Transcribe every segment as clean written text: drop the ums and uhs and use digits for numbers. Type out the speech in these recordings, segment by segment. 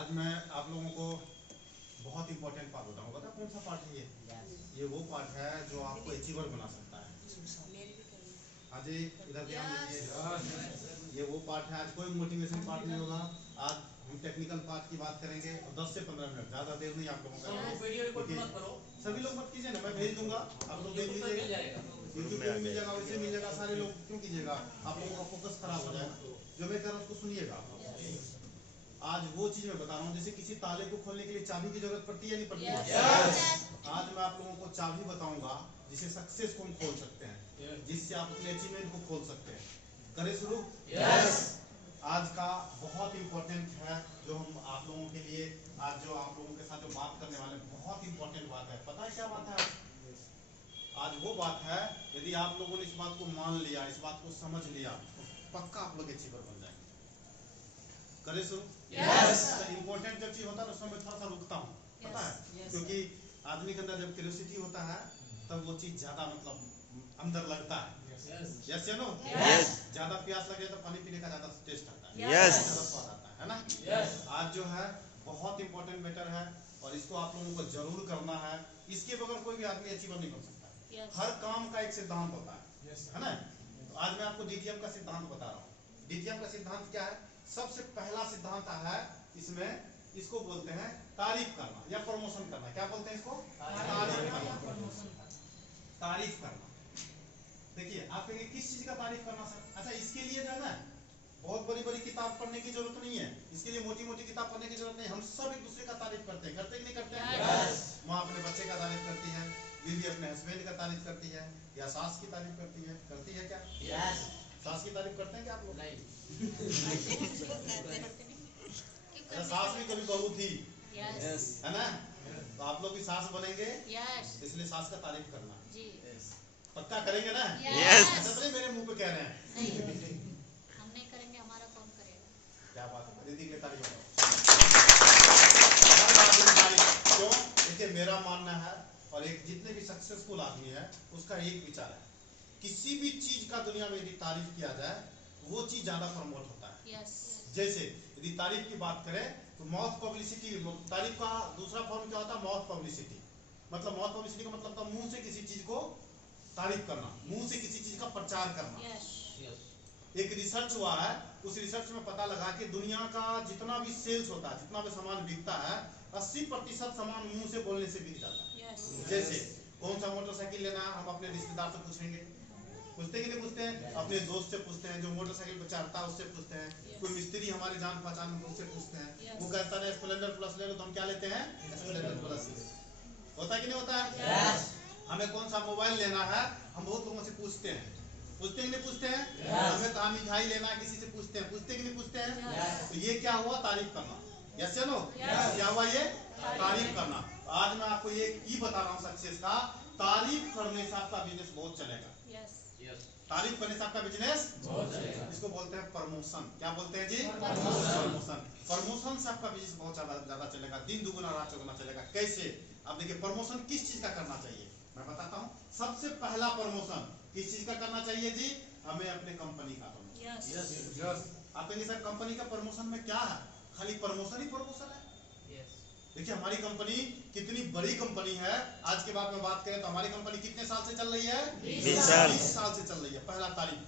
आज मैं आप लोगों को बहुत इंपॉर्टेंट पार्ट बताऊंगा। पता कौन सा पार्ट है ये वो पार्ट है जो आपको अचीवर बना सकता है। हाँ जी, इधर ध्यान दीजिए। ये वो पार्ट है, आज कोई मोटिवेशन पार्ट नहीं होगा। आज हम टेक्निकल पार्ट की बात करेंगे और 10 से 15 मिनट, ज्यादा देर नहीं आप लोगों का। सभी लोग मत कीजिए ना, मैं भेज दूंगा, आप लोग देख लीजिएगा। यूट्यूब पे भी मिल जाएगा, वैसे मिल जाएगा। सारे लोग क्यों कीजिएगा, आप लोगों का फोकस खराब हो जाएगा। जो मैं कर रहा हूँ उसको सुनिएगा। आज वो चीज मैं बता रहा हूँ, जैसे किसी ताले को खोलने के लिए चाबी की जरूरत पड़ती है नहीं पड़ती है? आज मैं आप लोगों को चाबी बताऊंगा जिसे सक्सेस को हम खोल सकते हैं, जिससे आप अपने अचीवमेंट को खोल सकते हैं। करें शुरू? आज का बहुत इंपॉर्टेंट है जो हम आप लोगों के लिए, आज जो आप लोगों के साथ जो बात करने वाले हैं, बहुत इंपॉर्टेंट बात है। पता है क्या बात है? आज वो बात है, यदि आप लोगों ने इस बात को मान लिया, इस बात को समझ लिया, तो पक्का आप लोग अचीवर बन जाएंगे। करें शुरू? इंपॉर्टेंट जब चीज होता है उसमें मैं थोड़ा सा रुकता हूँ, पता है? क्योंकि आदमी के अंदर जब क्यूरियोसिटी होता है तब वो चीज ज्यादा मतलब अंदर लगता है। यस या नो? ज्यादा प्यास लगे तो पानी पीने का ज्यादा टेस्ट आता है, ज्यादा स्वाद आता है ना? आज जो है बहुत इंपॉर्टेंट मैटर है और इसको आप लोगों को जरूर करना है। इसके बगैर कोई भी आदमी अचीवर नहीं बन सकता। हर काम का एक सिद्धांत होता है ना? तो आज मैं आपको डीटीएम का सिद्धांत बता रहा हूँ। डीटीएम का सिद्धांत क्या है? सबसे पहला सिद्धांत है इसमें, इसको बोलते हैं तारीफ करना या प्रमोशन करना। क्या बोलते हैं इसको? तारीफ करना। तारीफ करना। देखिए आप कहेंगे किस चीज का तारीफ करना सर? अच्छा, इसके लिए जो है ना बहुत बड़ी बड़ी किताब पढ़ने की जरूरत नहीं है, इसके लिए मोटी मोटी किताब पढ़ने की जरूरत नहीं। हम सब एक दूसरे का तारीफ करते हैं, करते कि नहीं करते हैं? माँ अपने बच्चे का तारीफ करती है, बीवी अपने हस्बैंड का तारीफ करती है, या सास की तारीफ करती है क्या? सास की तारीफ करते हैं क्या आप लोग? नहीं। अच्छा, सास भी कभी बहू थी, है ना? तो आप लोग भी सास बनेंगे, इसलिए सास का तारीफ करना पक्का करेंगे ना? अच्छा, तो नहीं मेरे मुंह पे कह रहे हैं। हम नहीं करेंगे, हमारा कौन करेगा? क्या बात है, दीदी के तारीफ क्यों? देखिए मेरा मानना है और एक जितने भी सक्सेसफुल आदमी है उसका एक विचार है, किसी भी चीज का दुनिया में यदि तारीफ किया जाए वो चीज ज्यादा प्रमोट होता है। जैसे यदि तारीफ की बात करें तो माउथ पब्लिसिटी, तारीफ का दूसरा फॉर्म क्या होता है? Mouth publicity. मतलब माउथ पब्लिसिटी का मतलब था मुंह से किसी चीज को तारीफ करना, मुंह से किसी चीज का प्रचार करना। एक रिसर्च हुआ है, उस रिसर्च में पता लगा कि दुनिया का जितना भी सेल्स होता है, जितना भी सामान बिकता है, 80% सामान मुंह से बोलने से बिक जाता है। जैसे कौन सा मोटरसाइकिल लेना है, हम अपने रिश्तेदार से पूछेंगे, पूछते कि नहीं पूछते हैं? अपने दोस्त से पूछते हैं, जो मोटरसाइकिल पे चढ़ता है उससे पूछते हैं, कोई मिस्त्री हमारे जान पहचान में उससे पूछते हैं। वो कहता है स्प्लेंडर प्लस ले लो, तो हम क्या लेते हैं? Splendor plus. होता है कि नहीं होता है? हमें कौन सा मोबाइल लेना है, हम बहुत लोगों से पूछते हैं, पूछते कि नहीं पूछते हैं? हमें कहाँ मिठाई लेना है, किसी से पूछते हैं, पूछते कि नहीं पूछते हैं? तो ये क्या हुआ? तारीफ करना। यस या नो? क्या हुआ ये? तारीफ करना। आज मैं आपको ये बता रहा हूँ सक्सेस का, तारीफ करने से आपका बिजनेस बहुत चलेगा। तारीफ करने से आपका बिजनेस बहुत चलेगा। इसको बोलते हैं प्रमोशन। क्या बोलते हैं जी? प्रमोशन। प्रमोशन से आपका बिजनेस बहुत ज्यादा चलेगा, दिन दुगुना रात चौगुना चलेगा। कैसे? आप देखिए प्रमोशन किस चीज का करना चाहिए, मैं बताता हूँ। सबसे पहला प्रमोशन किस चीज का करना चाहिए जी? हमें अपने कंपनी का प्रमोशन। आप कहेंगे सर कंपनी का प्रमोशन में क्या है? खाली प्रमोशन ही प्रमोशन है? देखिए हमारी कंपनी कितनी बड़ी कंपनी है। आज के बाद में बात करें तो हमारी कंपनी कितने साल से चल रही है? 20 साल से चल रही है। पहला तारीख,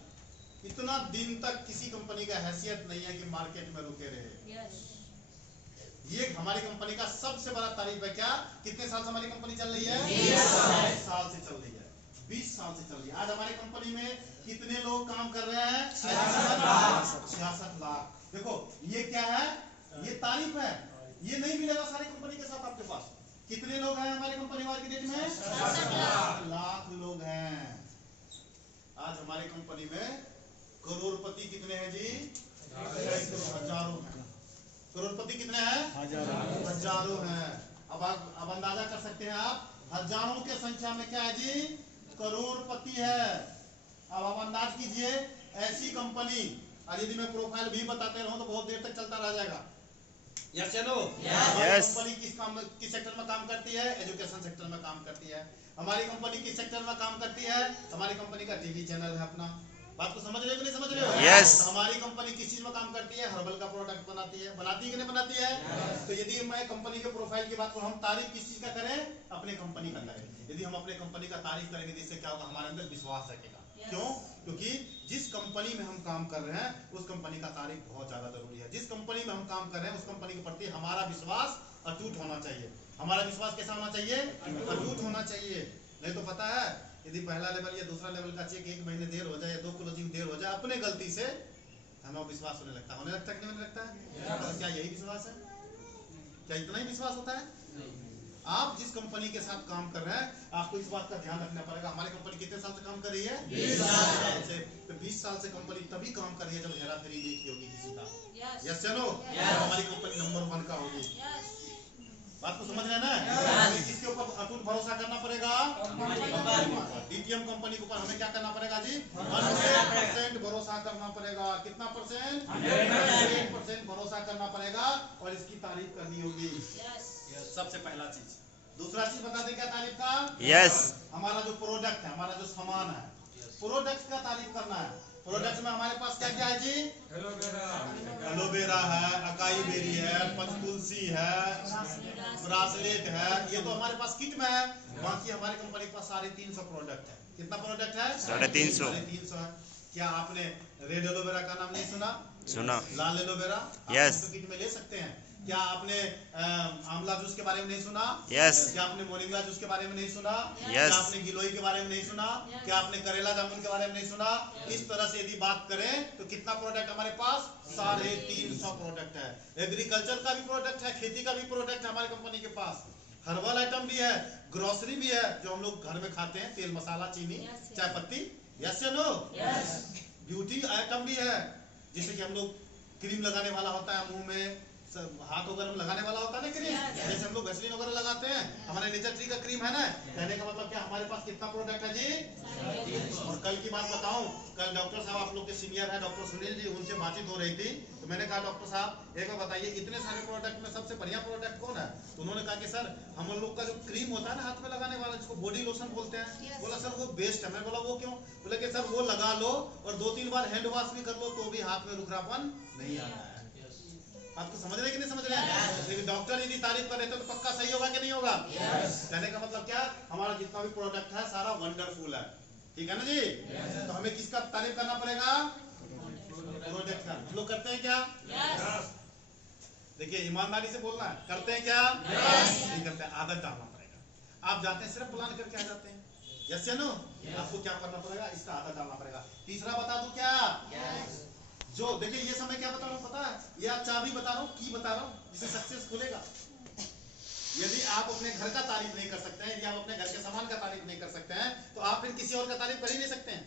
इतना दिन तक किसी कंपनी का हैसियत नहीं है कि मार्केट में रुके रहे। ये हमारी कंपनी का सबसे बड़ा तारीफ है। क्या? कितने साल से हमारी कंपनी चल रही है? 20 साल से चल रही है। 20 साल से चल रही है। आज हमारी कंपनी में कितने लोग काम कर रहे हैं? 66 लाख। देखो ये क्या है? ये तारीफ है। ये नहीं मिलेगा सारी कंपनी के साथ आपके पास। कितने लोग हैं हमारी कंपनी आज की डेट में? 66 लाख लोग हैं। आज हमारी कंपनी में करोड़पति कितने हैं जी? हजारों हैं। करोड़पति कितने हैं? हजारों हैं। अब अंदाजा कर सकते हैं आप, हजारों के संख्या में क्या है जी? करोड़पति है। अब आप अंदाज कीजिए ऐसी कंपनी, और यदि मैं प्रोफाइल भी बताते रहूं तो बहुत देर तक चलता रह जाएगा। यस या नो? कंपनी किस सेक्टर में काम करती है? एजुकेशन सेक्टर में काम करती है। हमारी कंपनी किस सेक्टर में काम करती है? हमारी कंपनी का टीवी चैनल है अपना। बात को समझ रहे हो कि नहीं समझ रहे हो? यस। हमारी कंपनी किस चीज में काम करती है? हर्बल का प्रोडक्ट प्रोडक्ट बनाती है कि नहीं बनाती है? तो यदि मैं कंपनी के प्रोफाइल की बात करूं, हम तारीफ किस चीज का करें? अपने कंपनी का करें। यदि हम अपने कंपनी का तारीफ करेंगे तो इससे क्या होगा? हमारे अंदर विश्वास रखेगा। क्यों? क्योंकि जिस कंपनी में हम काम कर रहे हैं उस कंपनी का तारीफ बहुत ज्यादा जरूरी है। जिस कंपनी में हम काम कर रहे हैं उस कंपनी के प्रति हमारा विश्वास अटूट होना चाहिए। हमारा विश्वास कैसा होना चाहिए? अटूट होना चाहिए। नहीं तो पता है, यदि पहला लेवल या दूसरा लेवल का चेक 1 महीने देर हो जाए या 2 क्लोजिंग देर हो जाए, अपने गलती से हमें विश्वास होने लगता है कि नहीं लगता है? तो क्या यही विश्वास है? क्या इतना ही विश्वास होता है? आप जिस कंपनी के साथ काम कर रहे हैं आपको इस बात का ध्यान रखना पड़ेगा। हमारी कंपनी कितने साल से काम कर रही है? 20 साल से। तो 20 साल से कंपनी तभी काम कर रही है जब हेराफेरी नहीं की होगी किसी का। यस या नो? हमारी कंपनी नंबर 1 का होगी। बात को समझ रहे हैं ना? किसके ऊपर अटूट भरोसा करना पड़ेगा? डीटीएम कंपनी के ऊपर हमें क्या करना पड़ेगा जी? 100% भरोसा करना पड़ेगा। कितना परसेंट? 100% भरोसा करना पड़ेगा और इसकी तारीफ करनी होगी। सबसे पहला चीज। दूसरा चीज बता दें क्या तारीफ का? यस। हमारा जो प्रोडक्ट है, हमारा जो सामान है, प्रोडक्ट का तारीफ करना है। प्रोडक्ट में हमारे पास क्या क्या है जी? एलोवेरा है, अकाई बेरी है, पंचतुलसी है, ब्रासलेट है। ये तो हमारे पास किट में है। बाकी हमारी कंपनी के पास 350 प्रोडक्ट है। कितना प्रोडक्ट है? 350 है। क्या आपने रेड एलोवेरा का नाम नहीं सुना? लाल एलोवेरा यस। किट में ले सकते हैं। क्या आपने आंवला जूस के बारे में नहीं सुना? यस। क्या आपने मोरिंगा जूस के बारे में नहीं सुना? यस। क्या आपने गिलोई के बारे में नहीं सुना? क्या आपने करेला जामुन के बारे में नहीं सुना? इस तरह से यदि बात करें तो कितना प्रोडक्ट हमारे पास? 350 प्रोडक्ट है। एग्रीकल्चर का भी प्रोडक्ट है, खेती का भी प्रोडक्ट है हमारी कंपनी के पास। हर्बल आइटम भी है, ग्रोसरी भी है जो हम लोग घर में खाते हैं, तेल मसाला चीनी चाय पत्ती। यस या नो? ब्यूटी आइटम भी है, जैसे कि हम लोग क्रीम लगाने वाला होता है मुंह में, हाथ वगैरह में लगाने वाला होता है ना क्रीम, जैसे हम लोग वैसलीन वगैरह लगाते हैं। हमारे नेचर ट्री का क्रीम है ना। कहने का मतलब क्या, हमारे पास कितना प्रोडक्ट है जी? और कल की बात बताऊं, कल डॉक्टर साहब आप लोग के सीनियर है डॉक्टर सुनील जी, उनसे बातचीत हो रही थी तो मैंने कहा डॉक्टर साहब एक बार बताइए इतने सारे प्रोडक्ट में सबसे बढ़िया प्रोडक्ट कौन है? तो उन्होंने कहा कि सर हम लोग का जो क्रीम होता है ना हाथ में लगाने वाला, जिसको बॉडी लोशन बोलते हैं। बोला सर वो बेस्ट है। मैं बोला वो क्यों? बोले कि सर वो लगा लो और 2-3 बार हैंड वॉश भी कर लो तो भी हाथ में रुखरापन नहीं आता है। आपको समझ रहे कि नहीं समझ रहे हैं? लेकिन डॉक्टर यदि तारीफ कर रहे थे तो पक्का सही होगा कि नहीं होगा? कहने का मतलब क्या, हमारा जितना भी प्रोडक्ट है सारा वंडरफुल है। ठीक है ना जी? तो हमें किसका तारीफ करना पड़ेगा? प्रोडक्ट का। लोग करते हैं क्या? देखिए ईमानदारी से बोलना है। करते हैं क्या? नहीं करते। आदत डालना पड़ेगा। आप जाते हैं सिर्फ प्लान करके आ जाते हैं। यस या नो? आपको क्या करना पड़ेगा? इसका आदत डालना पड़ेगा। तीसरा बता दूं क्या? जो देखिए ये समय क्या बता रहा हूँ पता है? ये आप चाबी बता रहा हूँ, की बता रहा हूँ, जिससे सक्सेस खुलेगा। यदि आप अपने घर का तारीफ नहीं कर सकते हैं, यदि आप अपने घर के सामान का तारीफ नहीं कर सकते हैं तो आप फिर किसी और का तारीफ कर ही नहीं सकते हैं।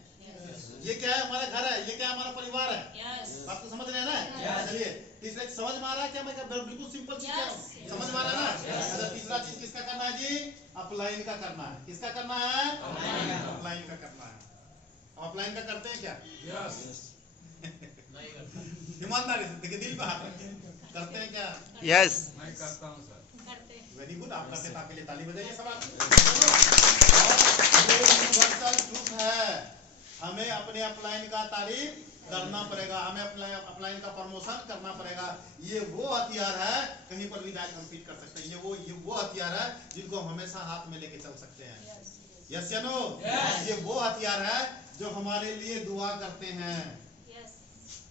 ये क्या है? हमारा घर है। ये क्या है? हमारा परिवार है। आपको समझ रहे हैं ना? चलिए तीसरे समझ में आ रहा है क्या? मैं बिल्कुल सिंपल चीज कह रहा हूँ, समझ में आ रहा है ना? अच्छा तीसरा चीज किसका करना है जी? अपलाइन का करना है। किसका करना है? अपलाइन का करना है। अपलाइन का करते हैं क्या? ईमानदारी से देखिए, दिल पे हाथ रखिए। करते हैं क्या? यस। मैं करता हूं सर। Very good. आप करते हैं, आपके लिए ताली बजाइए सब। यूनिवर्सल ट्रूथ है, हमें अपने अपलाइन का तारीफ करना पड़ेगा, हमें अपने अपलाइन का प्रमोशन करना पड़ेगा। ये वो हथियार है, कहीं पर भी जाकर कम्पीट कर सकते हैं। ये वो हथियार है जिनको हमेशा हाथ में लेके चल सकते हैं। यस या नो? ये वो हथियार है जो हमारे लिए दुआ करते हैं।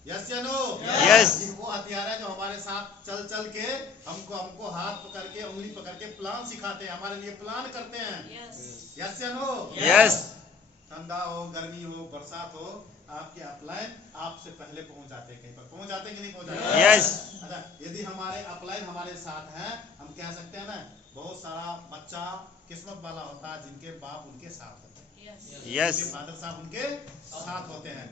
यस या नो? यस। ये वो हथियार है जो हमारे साथ चल चल के हमको हाथ पकड़ के उंगली पकड़ के प्लान सिखाते हैं, हमारे लिए प्लान करते हैं। यस या नो? यस। ठंडा हो, गर्मी हो, बरसात हो, आपके अपलाइन आपसे पहले पहुंच जाते हैं। कहीं पर पहुंच जाते हैं कि नहीं पहुंच जाते? यस। अच्छा यदि हमारे अपलाइन हमारे साथ हैं, हम कह सकते हैं ना, बहुत सारा बच्चा किस्मत वाला होता है जिनके बाप उनके साथ होते हैं। यस। उनके फादर साहब उनके साथ होते हैं।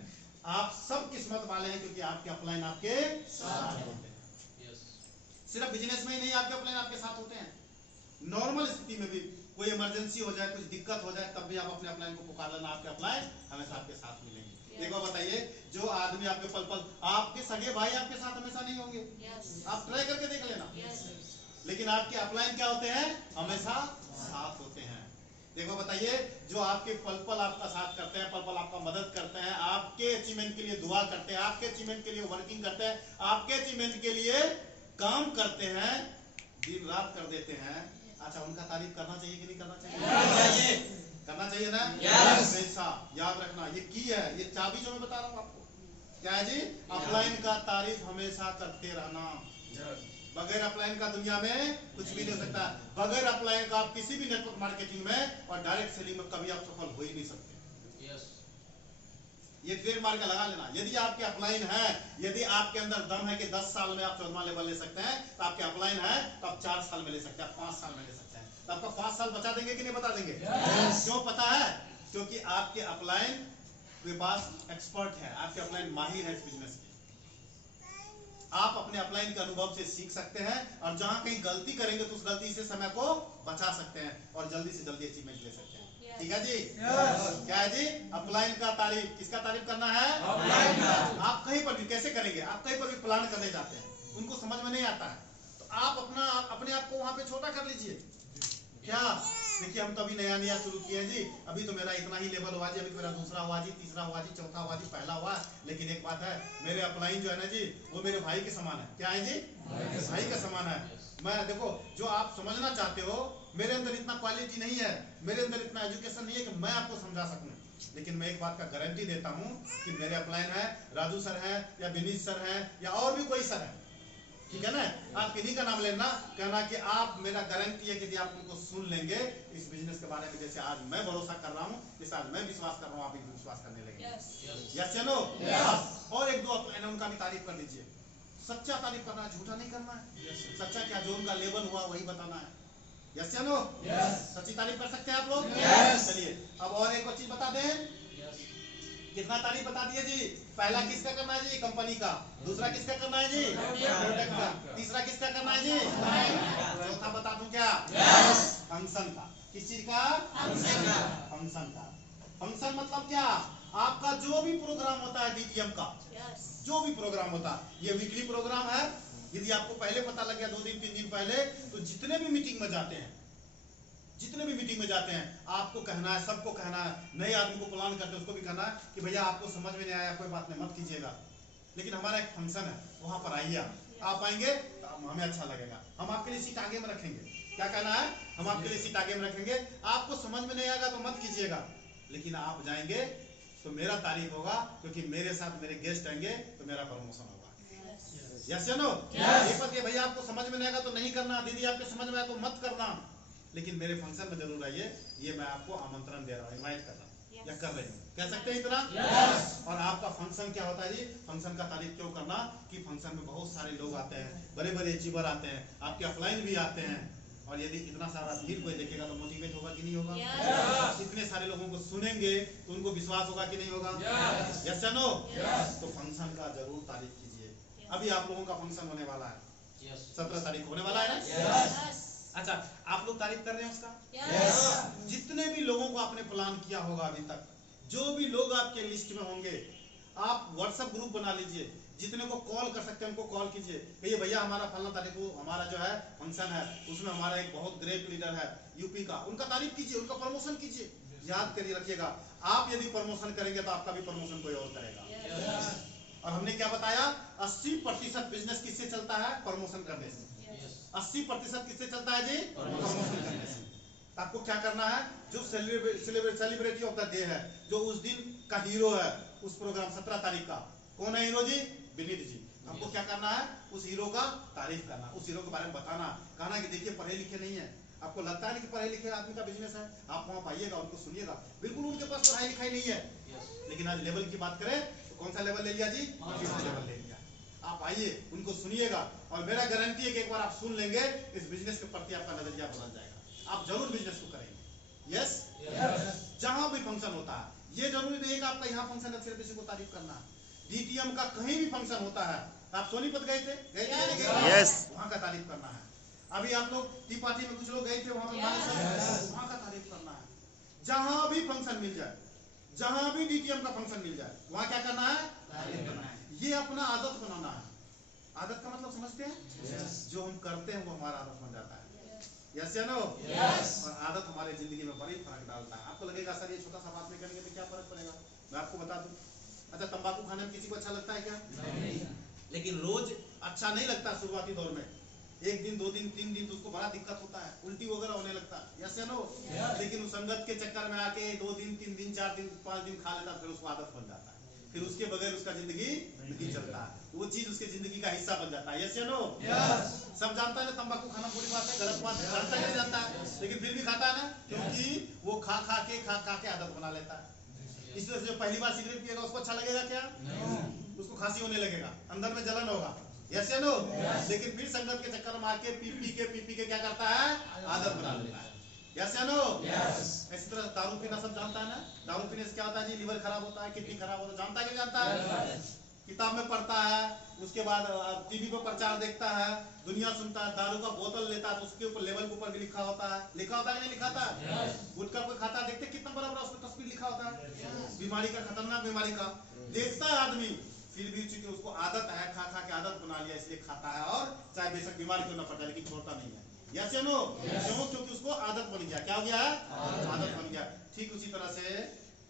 आप सब किस्मत वाले हैं क्योंकि आपके अपलाइन आपके साथ होते हैं। सिर्फ बिजनेस में ही नहीं, आपके अपलाइन आपके साथ होते हैं। नॉर्मल स्थिति में भी कोई इमरजेंसी हो जाए, कुछ दिक्कत हो जाए, तब भी आप अपने अपलाइन को पुकार लेना, आपके अपलाइन हमेशा आपके साथ मिलेंगे। एक बार बताइए, जो आदमी आपके पल पल, आपके सगे भाई आपके साथ हमेशा नहीं होंगे, आप ट्राई करके देख लेना। लेकिन आपके अपलाइन क्या होते हैं? हमेशा साथ होते हैं। देखो बताइए, जो आपके पल पल आपका साथ करते हैं, पल पल आपका मदद करते हैं, आपके अचीवमेंट के लिए दुआ करते हैं, आपके अचीवमेंट के लिए वर्किंग करते हैं, आपके अचीवमेंट के लिए काम करते हैं, दिन रात कर देते हैं, अच्छा उनका तारीफ करना चाहिए कि नहीं करना चाहिए? करना चाहिए ना? हमेशा याद रखना, ये की है, ये चाबी जो मैं बता रहा हूँ आपको क्या है जी? अपलाइन का तारीफ हमेशा करते रहना। बगैर अपलाइन का दुनिया में कुछ भी नहीं हो सकता। बगैर अपलाइन का आप किसी भी नेटवर्क मार्केटिंग में और डायरेक्ट सेलिंग में कभी आप सफल हो ही नहीं सकते। ये ट्रेडमार्क का लगा लेना। यदि आपके अपलाइन है, यदि आपके अंदर दम है कि 10 साल में आप 14वां लेवल ले सकते हैं, तो आपके अपलाइन है तो आप 4 साल में ले सकते हैं, 5 साल में ले सकते हैं, तो आपका 5 साल बचा देंगे कि नहीं बता देंगे? क्यों पता है? क्योंकि आपके अपलाइन के पास एक्सपर्ट है, आपके अपलाइन माहिर है इस बिजनेस के। आप अपने अपलाइन के अनुभव से सीख सकते हैं और जहां कहीं गलती करेंगे तो उस गलती से समय को बचा सकते हैं और जल्दी से जल्दी अचीवमेंट ले सकते हैं। ठीक है जी? क्या है जी? अपलाइन का तारीफ। किसका तारीफ करना है? अपलाइन का। आप कहीं पर भी कैसे करेंगे? आप कहीं पर भी प्लान करने जाते हैं, उनको समझ में नहीं आता है, तो आप अपने आप को वहां पे छोटा कर लीजिए। क्या देखिए, हम तो अभी नया शुरू किए हैं जी, अभी तो मेरा इतना ही लेवल हुआ जी, अभी मेरा दूसरा हुआ जी, तीसरा हुआ जी, चौथा हुआ जी, पहला हुआ। लेकिन एक बात है, मेरे अपलाइन जो है ना जी, वो मेरे भाई के समान है। क्या है जी? भाई का समान है। मैं देखो, जो आप समझना चाहते हो, मेरे अंदर इतना क्वालिटी नहीं है, मेरे अंदर इतना एजुकेशन नहीं है कि मैं आपको समझा सकूं, लेकिन मैं एक बात का गारंटी देता हूं कि मेरे अपलाइन है, राजू सर है या विनीत सर है या और भी कोई सर है, ठीक है ना? आप किन्हीं का नाम लेना, कहना कि आप, मेरा गारंटी है कि यदि आप उनको सुन लेंगे इस बिजनेस के बारे में, जैसे आज मैं भरोसा कर रहा हूँ, जैसे आज मैं विश्वास कर रहा हूँ, आप भी विश्वास करने लगेंगे। यस या नो? और एक दो अपलाइन उनका भी तारीफ कर दीजिए। सच्चा तारीफ करना है, झूठा नहीं करना है। सच्चा क्या, जो उनका लेवल हुआ वही बताना है। यस या नो? सच्ची तारीफ कर सकते हैं आप लोग? चलिए अब और एक और चीज बता दें। कितना तारीफ बता दिए जी? पहला किसका करना है जी? कंपनी का। दूसरा किसका करना है जी? प्रोडक्ट का। तीसरा किसका करना है जी? चौथा बता दूं क्या? फंक्शन का। किस चीज का? फंक्शन का। फंक्शन मतलब क्या? आपका जो भी प्रोग्राम होता है डीटीएम का, जो भी प्रोग्राम होता है, ये वीकली प्रोग्राम है। यदि आपको पहले पता लग गया 2 दिन 3 दिन पहले, तो जितने भी मीटिंग में जाते हैं, आपको कहना है, सबको कहना है, नए आदमी को प्लान करते हैं उसको भी कहना है कि भैया आपको समझ में नहीं आया, कोई बात नहीं, मत कीजिएगा, लेकिन हमारा एक फंक्शन है, वहां पर आइए। आप आएंगे तो हमें अच्छा लगेगा, हम आपके लिए सीट आगे में रखेंगे। क्या कहना है? हम आपके लिए सीट आगे में रखेंगे। आपको समझ में नहीं आएगा तो मत कीजिएगा, लेकिन आप जाएंगे तो मेरा तारीफ होगा, क्योंकि मेरे साथ मेरे गेस्ट आएंगे तो मेरा प्रमोशन होगा। यस या नो? ये बात, भैया आपको समझ में नहीं आएगा तो नहीं करना, दीदी आपके समझ में आया तो मत करना, लेकिन मेरे फंक्शन में जरूर आइए, ये मैं आपको आमंत्रण दे रहा हूँ, इनवाइट कर रहा हूँ या कर रही हूँ। कह सकते हैं इतना? और आपका फंक्शन क्या होता है जी? फंक्शन का तारीफ क्यों करना कि फंक्शन में बहुत सारे लोग आते हैं, बड़े बड़े अचीवर आते हैं, आपके अपलाइन भी आते हैं, और यदि इतना सारा भीड़ कोई देखेगा तो मोटिवेट होगा कि नहीं होगा? इतने सारे लोगों को सुनेंगे तो उनको विश्वास होगा कि नहीं होगा? यस या नो? तो फंक्शन का जरूर तारीफ कीजिए। अभी आप लोगों का फंक्शन होने वाला है, 17 तारीख होने वाला है ना? अच्छा, आप लोग तारीफ कर रहे हैं उसका? जितने भी लोगों को आपने प्लान किया होगा अभी तक, जो भी लोग आपके लिस्ट में होंगे, आप व्हाट्सएप ग्रुप बना लीजिए, जितने को कॉल कर सकते हैं उनको कॉल कीजिए, कहिए भैया हमारा फलना तारीख को हमारा जो है फंक्शन है, उसमें हमारा एक बहुत ग्रेट लीडर है यूपी का, उनका तारीफ कीजिए, उनका प्रमोशन कीजिए। याद करिए, रखिएगा, आप यदि प्रमोशन करेंगे तो आपका भी प्रमोशन कोई और करेगा। और हमने क्या बताया? 80% बिजनेस किससे चलता है? प्रमोशन करने से। 80% किससे चलता है जी? प्रमोशन करने से। आपको क्या करना है? जो सेलिब्रिटी ऑफ द डे है, जो उस दिन का हीरो है, उस प्रोग्राम 17 तारीख का, कौन है हीरो जी? विनीत जी। आपको क्या करना है? उस हीरो का तारीफ करना, उस हीरो के बारे में बताना, कहना कि देखिए पढ़े लिखे नहीं है, आपको लगता है कि पढ़े लिखे आदमी का बिजनेस है, आप वहां पाइएगा, उनको सुनिएगा, बिल्कुल उनके पास पढ़ाई लिखाई नहीं है, लेकिन आज लेवल की बात करें तो कौन सा लेवल ले लिया जी? लेवल ले लिया। आप आइए, उनको सुनिएगा, और मेरा गारंटी है कि एक बार आप सुन लेंगे, इस बिजनेस के प्रति आपका नजरिया बदल जाएगा, आप जरूर बिजनेस को करेंगे। यस? जहां भी फंक्शन होता है, ये जरूरी नहीं है कि आपका यहाँ फंक्शन है सिर्फ किसी को तारीफ करना है। डीटीएम का कहीं भी फंक्शन होता है, आप सोनीपत गए थे? वहां का तारीफ करना है। अभी आप लोग टी पार्टी में कुछ लोग गए थे, वहां का तारीफ करना है। जहां भी फंक्शन मिल जाए, जहां भी डीटीएम का फंक्शन मिल जाए, वहां क्या करना है? तारीफ करना है। ये अपना आदत बनाना है। आदत का मतलब समझते हैं? जो हम करते हैं वो हमारा आदत बन जाता है। यस या नो? और आदत हमारे जिंदगी में बड़ी फर्क डालता है। आपको लगेगा सर ये छोटा सा बात में करेंगे तो क्या फर्क पड़ेगा, मैं आपको बता दूं। अच्छा, तंबाकू खाने में किसी को अच्छा लगता है क्या? नहीं। लेकिन रोज अच्छा नहीं लगता शुरुआती दौर में, 1 दिन 2 दिन 3 दिन तो उसको बड़ा दिक्कत होता है, उल्टी वगैरह होने लगता है, यस या नो? लेकिन उस संगत के चक्कर में आके 2 दिन 3 दिन 4 दिन 5 दिन खा लेता, फिर उसको आदत बन जाता है, फिर उसके बगैर उसका जिंदगी नहीं चलता, वो चीज उसके जिंदगी का हिस्सा बन जाता है, यस या नो? सब जानता है ना तंबाकू खाना बुरी बात है, गलत बात है, जानता नहीं जानता है, लेकिन फिर भी खाता है ना, क्योंकि वो खा खा के आदत बना लेता है। इस तरह से जो पहली बार सिगरेट पिएगा उसको अच्छा लगेगा क्या? उसको खांसी होने लगेगा, अंदर में जलन होगा, यस या नो? लेकिन फिर संगत के चक्कर में आके पी के क्या करता है? आदत बना लेता है, यस या नो? इसी तरह दारू पीना सब जानता है ना, दारू पीने से क्या होता है जी? लिवर खराब होता है, किडनी खराब होता है, जानता है कि जानता है? किताब में पढ़ता है, उसके बाद टीवी पर प्रचार देखता है, दुनिया सुनता है, दारू का बोतल लेता है तो उसके ऊपर लेवल के ऊपर भी लिखा होता है कि नहीं लिखा होता है? गुटखा कोई खाता है, देखते कितना बड़ा बड़ा उसमें तस्वीर लिखा होता है, बीमारी का, खतरनाक बीमारी का, देखता है आदमी, फिर भी चूंकि उसको आदत है, खा के आदत बना लिया, इसलिए खाता है, और चाहे बेशक बीमारी क्यों ना पड़ जाए लेकिन छोड़ता नहीं है, यस या नो? क्यों? क्योंकि उसको आदत बन गया, क्या हो गया है? आदत बन गया। ठीक उसी तरह से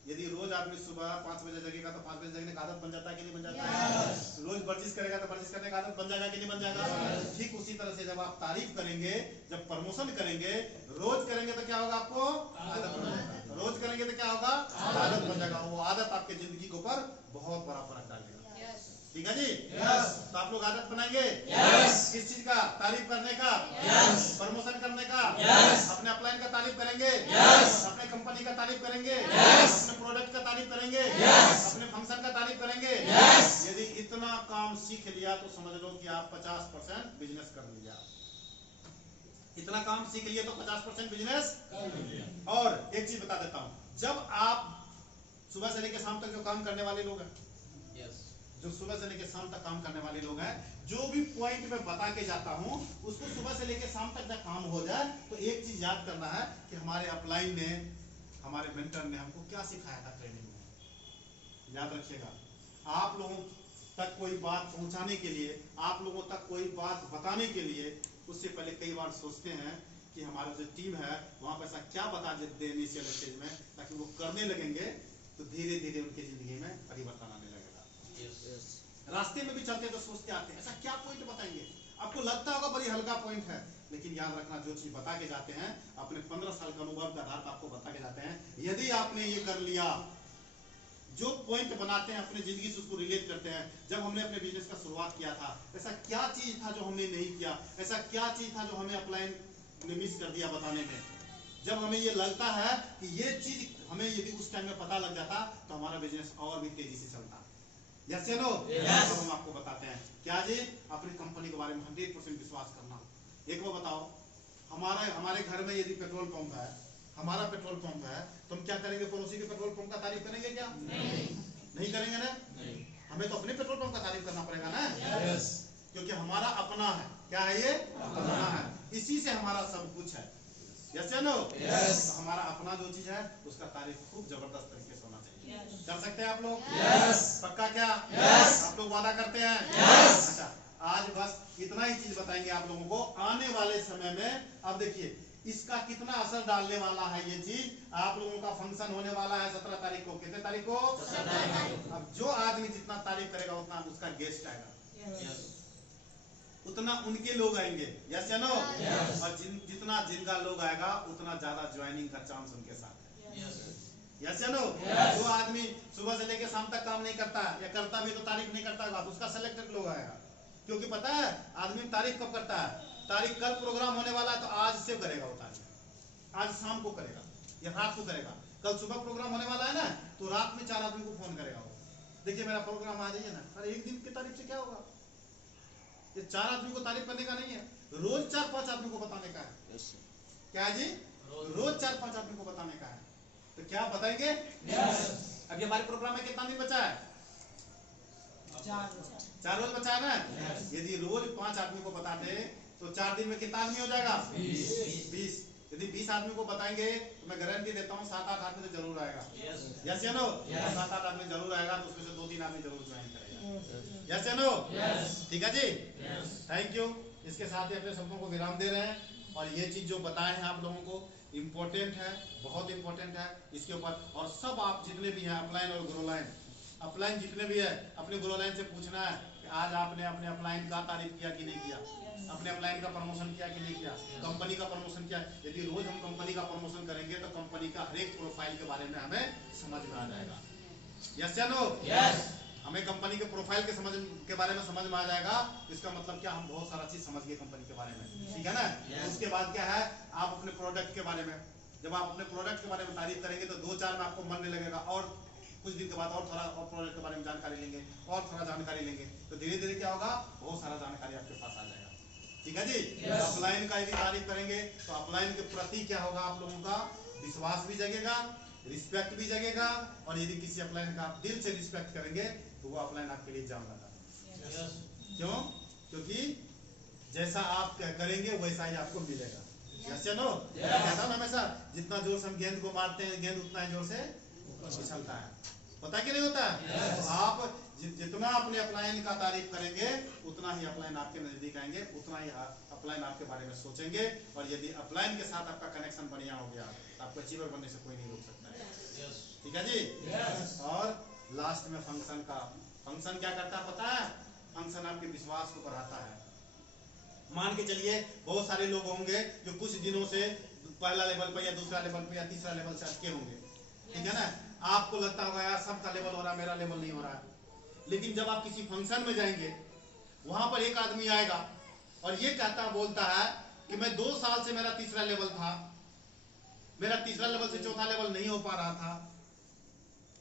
यदि रोज आदमी सुबह 5 बजे जगेगा तो 5 बजे जगने का आदत बन जाता है कि नहीं बन जाता है? रोज वर्जिश करेगा तो वर्जिश करने का आदत बन जाएगा कि नहीं बन जाएगा? ठीक उसी तरह से जब आप तारीफ करेंगे, जब प्रमोशन करेंगे, रोज करेंगे तो क्या होगा? आपको आदत बन जाएगा, रोज करेंगे तो क्या होगा? आदत बन जाएगा, वो आदत आपके जिंदगी के ऊपर बहुत बड़ा फर्क डालेगा, ठीक है जी? तो आप लोग आदत बनाएंगे किस चीज का? तारीफ करने का, प्रमोशन करने का, अपने अपलाइन का तारीफ करेंगे, अपने कंपनी का तारीफ करेंगे, अपने प्रोडक्ट का तारीफ करेंगे, अपने फंक्शन का तारीफ करेंगे। यदि इतना काम सीख लिया तो समझ लो कि आप 50% बिजनेस कर लिया, इतना काम सीख लिया तो 50% बिजनेस कर लिया। और एक चीज बता देता हूं, जब आप सुबह से लेकर शाम तक जो काम करने वाले लोग हैं, जो सुबह से लेकर शाम तक काम करने वाले लोग हैं, जो भी पॉइंट में बता के जाता हूं उसको सुबह से लेकर शाम तक जब काम हो जाए तो एक चीज याद करना है कि हमारे अपलाइन ने, हमारे मेंटर ने हमको क्या सिखाया था ट्रेनिंग में। याद रखिएगा, आप लोगों तक कोई बात पहुंचाने के लिए, आप लोगों तक कोई बात बताने के लिए, उससे पहले कई बार सोचते हैं कि हमारा जो टीम है वहां पर ऐसा क्या बता देते हैं इनिशियल स्टेज में, ताकि वो करने लगेंगे तो धीरे धीरे उनकी जिंदगी में परिवर्तन आने लगेगा। रास्ते में भी चलते तो सोचते आते हैं ऐसा क्या पॉइंट बताएंगे, आपको लगता होगा बड़ी हल्का पॉइंट है, लेकिन याद रखना जो चीज बता के जाते हैं अपने 15 साल के अनुभव के आधार पर आपको बता के जाते हैं, यदि आपने ये कर लिया, जो पॉइंट बनाते हैं अपने जिंदगी से उसको रिलेट करते हैं। जब हमने अपने बिजनेस का शुरुआत किया था ऐसा क्या चीज था जो हमने नहीं किया, ऐसा क्या चीज था जो हमें अपलाइन ने मिस कर दिया बताने में। जब हमें ये लगता है कि ये चीज हमें यदि उस टाइम में पता लग जाता तो हमारा बिजनेस और भी तेजी से चलता। यस या नो? तो हम आपको बताते हैं क्या जी, अपनी कंपनी के बारे में 100% विश्वास करना। एक बार बताओ, हमारे घर में यदि पेट्रोल पंप है, हमारा पेट्रोल पंप है, तो हम क्या करेंगे? पड़ोसी के पेट्रोल पंप का तारीफ करेंगे क्या? नहीं करेंगे ना? हमें तो अपने पेट्रोल पंप का तारीफ करना पड़ेगा ना, क्योंकि हमारा अपना है। क्या है ये? अपना है, इसी से हमारा सब कुछ है। यस या नो? तो हमारा अपना जो चीज है उसका तारीफ खूब जबरदस्त तरीके से होना चाहिए। कर सकते हैं आप लोग? पक्का क्या? आप लोग वादा करते हैं? अच्छा, आज बस इतना ही चीज बताएंगे आप लोगों को। आने वाले समय में अब देखिए इसका कितना असर डालने वाला है ये चीज। आप लोगों का फंक्शन होने वाला है 17 तारीख को। कितने तारीख को? 17 तारीख। अब जो आदमी जितना तारीफ करेगा उतना उसका गेस्ट आएगा, उतना उनके लोग आएंगे। यस या नो? और जितना जिनका लोग आएगा उतना ज्यादा ज्वाइनिंग का चांस उनके साथ है। यस या नो? जो आदमी सुबह से लेकर शाम तक काम नहीं करता या करता भी तो तारीफ नहीं करता है, उसका सिलेक्टेड लोग आएगा। क्योंकि पता है आदमी तारीफ कब करता है? तारीफ कल प्रोग्राम होने वाला है तो आज से करेगा वो तारीफ, आज शाम को करेगा या रात को करेगा। कल सुबह प्रोग्राम होने वाला है ना, तो रात में 4 आदमी को फोन करेगा वो, देखिए मेरा प्रोग्राम आ जाइए ना। अरे एक दिन की तारीफ से क्या होगा? ये 4 आदमी को तारीफ करने का नहीं है, रोज 4-5 आदमी को बताने का है। क्या जी? रोज 4-5 आदमी को बताने का है। तो क्या बताएंगे? अभी हमारे प्रोग्राम में कितना दिन बचा है? 4 रोज बचा है ना। यदि रोज 5 आदमी को बताते तो 4 दिन में कितना आदमी हो जाएगा? 20। यदि 20 आदमी को बताएंगे तो मैं गारंटी देता हूँ 7-8 आदमी तो जरूर आएगा। यस या नो? 7-8 आदमी जरूर आएगा, तो उसमें से 2-3 आदमी जरूर ज्वाइन करेगा। यस या नो? ठीक है जी, थैंक यू। इसके साथ ही अपने शब्दों को विराम दे रहे हैं। और ये चीज जो बताए हैं आप लोगों को इम्पोर्टेंट है, बहुत इम्पोर्टेंट है इसके ऊपर। और सब आप जितने भी हैं अपलाइन और ग्रो लाइन, अपलाइन जितने भी है अपने ग्रो लाइन से पूछना है कि आज आपने अपने अपलाइन का तारीफ किया कि नहीं किया, अपने अपलाइन का प्रमोशन किया कि नहीं किया, कंपनी का प्रमोशन किया। यदि रोज हम कंपनी का प्रमोशन करेंगे तो कंपनी का हर एक प्रोफाइल के बारे में हमें समझ में आ जाएगा। यस या नो? यस। हमें कंपनी के प्रोफाइल के बारे में समझ में आ जाएगा। इसका मतलब क्या, हम बहुत सारा चीज समझ गए कंपनी के बारे में, ठीक है ना? उसके बाद क्या है, आप अपने प्रोडक्ट के बारे में, जब आप अपने प्रोडक्ट के बारे में तारीफ करेंगे तो 2-4 में आपको मन नहीं लगेगा, और कुछ दिन के बाद और थोड़ा और प्रोडक्ट के बारे में जानकारी लेंगे, और थोड़ा जानकारी लेंगे, तो धीरे धीरे क्या होगा, बहुत सारा जानकारी आपके पास आ जाएगा। ठीक है जी? अपलाइन का यदि तारीफ करेंगे तो अपलाइन के प्रति क्या होगा, आप लोगों का विश्वास भी जगेगा, रिस्पेक्ट भी जगेगा। और यदि किसी अपलाइन का आप दिल से रिस्पेक्ट करेंगे तो वो अपलाइन आपके लिए जान लगा। क्यों? क्योंकि जैसा आप करेंगे वैसा ही आपको मिलेगा। यस या नो? कहता हूं हमेशा, जितना जोर से हम गेंद को मारते हैं गेंद उतना ही जोर से फिसलता है। पता कि नहीं होता है? तो आप जितना अपने अपलाइन का तारीफ करेंगे उतना ही अपलाइन आपके नजदीक आएंगे, उतना ही अपलाइन आपके बारे में सोचेंगे। और यदि अपलाइन के साथ आपका कनेक्शन बढ़िया हो गया तो आपको अचीवर बनने से कोई नहीं रोक सकता है। ठीक है जी? और लास्ट में फंक्शन का, फंक्शन क्या करता है पता है? फंक्शन आपके विश्वास को बढ़ाता है। मान के चलिए बहुत सारे लोग होंगे जो कुछ दिनों से पहला लेवल पर या दूसरा लेवल पर या तीसरा लेवल से अटके होंगे, ठीक है ना? आपको लगता होगा यार सबका लेवल हो रहा है, मेरा लेवल नहीं हो रहा है। लेकिन जब आप किसी फंक्शन में जाएंगे, वहां पर एक आदमी आएगा और ये कहता बोलता है कि मैं 2 साल से मेरा तीसरा लेवल था, मेरा तीसरा लेवल से चौथा लेवल नहीं हो पा रहा था,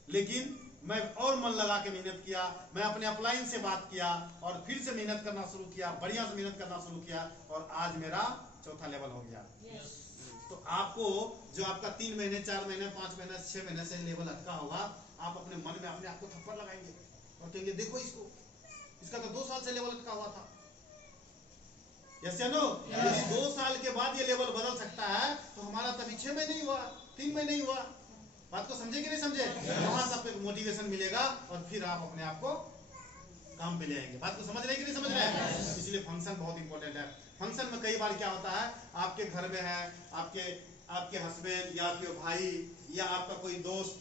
लेकिन मैं और मन लगा के मेहनत किया, मैं अपने अपलाइन से बात किया और फिर से मेहनत करना शुरू किया, बढ़िया से मेहनत करना शुरू किया और आज मेरा चौथा लेवल हो गया। तो आपको जो आपका 3 महीने 4 महीने 5 महीने 6 महीने से लेवल अटका होगा, आप अपने मन में अपने आप को थप्पड़ लगाएंगे और कहेंगे देखो इसको, इसका तो 2 साल से लेवल अटका हुआ था। यस या नो? यदि 2 साल के बाद ये लेवल बदल सकता है तो हमारा तभी 6 महीने ही हुआ, 3 महीने ही हुआ। बात को समझे कि नहीं समझे? वहां से आपको मोटिवेशन मिलेगा और फिर आप अपने आप को काम पे ले आएंगे। बात को समझ रहे कि नहीं समझ रहे हैं? इसलिए फंक्शन बहुत इंपॉर्टेंट है। फंक्शन में कई बार क्या होता है, आपके घर में है, आपके हस्बैंड या आपके भाई या आपका कोई दोस्त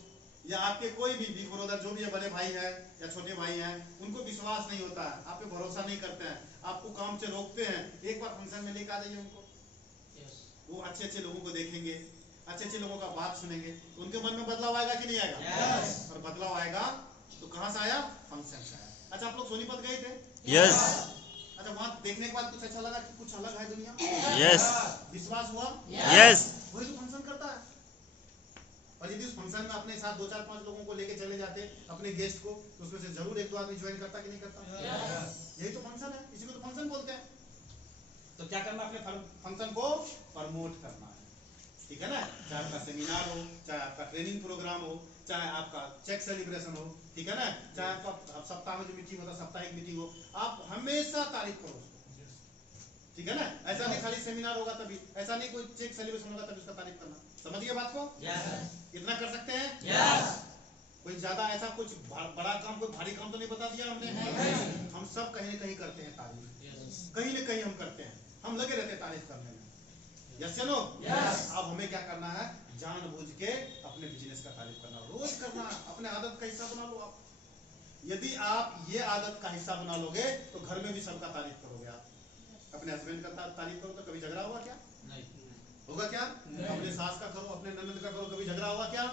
या आपके कोई भी बिग ब्रदर जो भी है, बड़े भाई हैं या छोटे भाई हैं, उनको विश्वास नहीं होता है, आप पे भरोसा नहीं करते हैं, आपको काम से रोकते हैं। एक बार फंक्शन में लेकर आ जाइए उनको, वो अच्छे अच्छे लोगों को देखेंगे, अच्छे अच्छे लोगों का बात सुनेंगे, तो उनके मन में बदलाव आएगा कि नहीं आएगा? और बदलाव आएगा तो कहां से आया? फंक्शन से आया। अच्छा, आप लोग सोनीपत गए थे? यस। अच्छा, वहां देखने के बाद कुछ अच्छा लगा कि कुछ अलग है दुनिया? यस। विश्वास हुआ? यस। वही तो फंक्शन करता है। और यदि उस फंक्शन में अपने साथ 2-4-5 लोगों को लेके चले जाते, अपने गेस्ट को, तो उसमें से जरूर 1-2 आदमी ज्वाइन करता कि नहीं करता? यही तो फंक्शन है, इसी को तो फंक्शन बोलते हैं। तो क्या करना, अपने फंक्शन को प्रमोट करना है, ठीक है ना? चाहे आपका सेमिनार हो, चाहे आपका ट्रेनिंग प्रोग्राम हो, चाहे आपका चेक सेलिब्रेशन हो, ठीक है ना? चाहे आपका सप्ताह में जो मीटिंग होता है, साप्ताहिक मीटिंग हो, आप हमेशा तारीफ करो, ठीक है ना? ऐसा नहीं खाली सेमिनार होगा तभी, ऐसा नहीं कोई चेक सेलिब्रेशन होगा तभी उसका तारीफ करना। समझ गए बात को? इतना कर सकते हैं? कोई ज्यादा ऐसा कुछ बड़ा काम, कोई भारी काम तो नहीं बता दिया हमने? हम सब कहीं न कहीं करते हैं तारीफ, कहीं न कहीं हम करते हैं, हम लगे रहते हैं तारीफ करने में। यस या नो? अब हमें क्या करना है, जानबूझ के अपने बिजनेस का तारीफ करना, रोज करना, अपने आदत का हिस्सा बना लो आप। यदि आप ये आदत का हिस्सा बना लोगे तो घर में भी सबका तारीफ करोगे आप। अपने हस्बैंड का तारीफ करो तो कभी झगड़ा होगा क्या? नहीं होगा क्या? अपने सास का करो, अपने ननद का करो, कभी झगड़ा होगा क्या?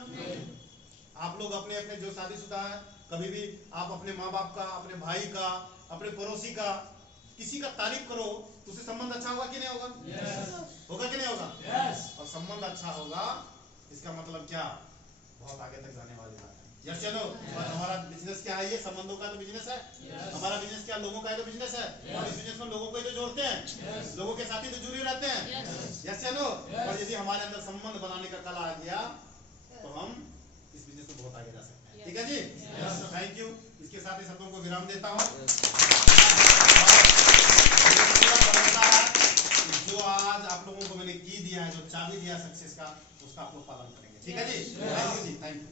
आप लोग अपने अपने जो शादीशुदा है, कभी भी आप अपने माँ बाप का, अपने भाई का, अपने पड़ोसी का, किसी का तारीफ करो तो उससे संबंध अच्छा होगा कि नहीं होगा? होगा कि नहीं होगा? और संबंध अच्छा होगा इसका मतलब क्या, बहुत आगे तक जाने वाली बात है। यस चलो, और हमारा बिजनेस क्या है? ये संबंधों का तो बिजनेस है। हमारा बिजनेस क्या, लोगों का तो बिजनेस है। और इस बिजनेस में लोगों को ही तो जोड़ते हैं, लोगों के साथ ही तो जुड़े रहते हैं। यस चलो, और यदि हमारे अंदर संबंध बनाने का कला आ गया तो हम इस बिजनेस में बहुत आगे जा सकते हैं। ठीक है जी? Thank you. इसके साथ ही शब्दों को विराम देता हूँ। जो आज आप लोगों को मैंने की दिया है, जो चाबी दिया सक्सेस का, उसका आप लोग पालन करेंगे। ठीक है जी? थैंक यू जी, थैंक यू।